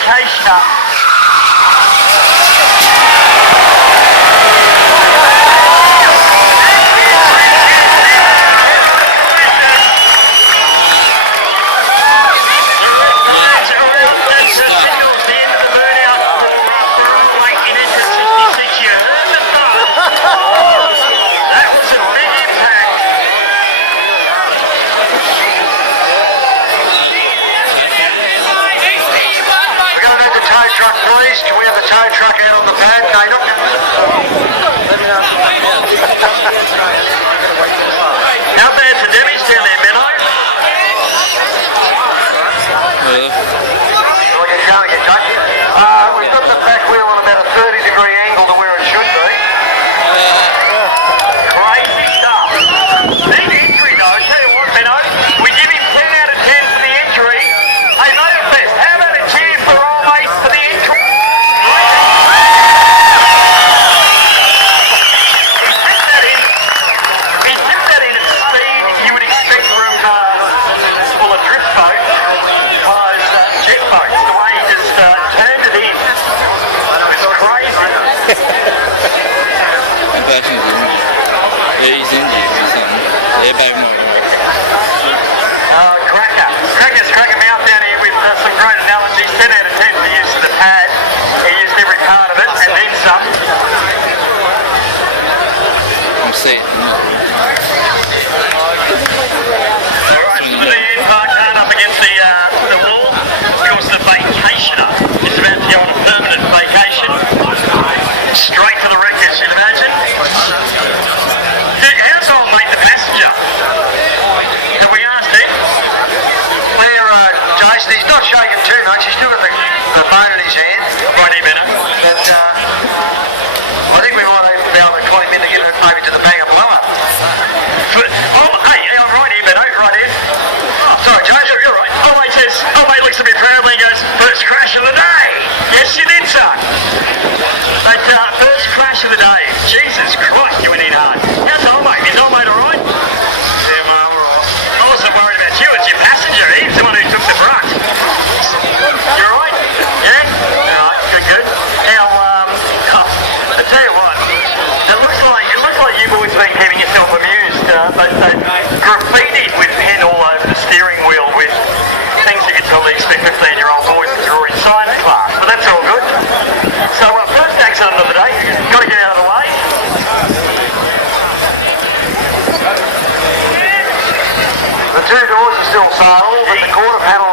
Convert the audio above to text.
vacationer. Truck, please. Can we have the tow truck out on the pad, Dana? How bad's the damage down there, Menno? We're showing it, Jake. We've got the back wheel on about a 30-degree angle to where it should be. Crazy stuff. Big injury though, I tell you what, Menno, we give him 10 out of 10 for the injury. Hey, Motorfest, how about a cheer for all mates for the injury? He took that in at speed you would expect from a drift boat, jet boat, the way he just turned it in. It's crazy. He's injured or something. They're both not right. Cracker's cracking me out down here with some great analogies. 10 out of 10 for the use of the pad. He used every part of it and then some. I'm seeing. Alright, so the end part card up against the wall. Of course, the vacationer is about to go on a permanent vacation. Straight to the wreckers, you'd imagine. How's old mate the passenger? Have we asked him? Jason, he's not shaking too much. He's still got the phone in his hand. Right here, Benno. But I think we might even be able to call him in to get it maybe to the bag of blower. Hey, I'm right here, Benno. Right here. Oh, sorry, Jason. You're right. Oh, mate says, mate looks a bit proudly and goes, first crash of the day. Yes, you did, son. But first crash of the day. Jesus Christ, you went in hard. How's old mate? Is old mate alright? Yeah, mate, I'm alright. I wasn't worried about you. It's your passenger. He's the one who took the brunt. You alright? Yeah? Alright, good. Now, I tell you what, it looks like you boys have been keeping yourself amused, but graffitied with pen all over the steering wheel with things you could probably expect 15-year-old boys to draw in science class, but that's all good. So, first accident of the day, got to get out of the way. The two doors are still saleable, but the quarter panel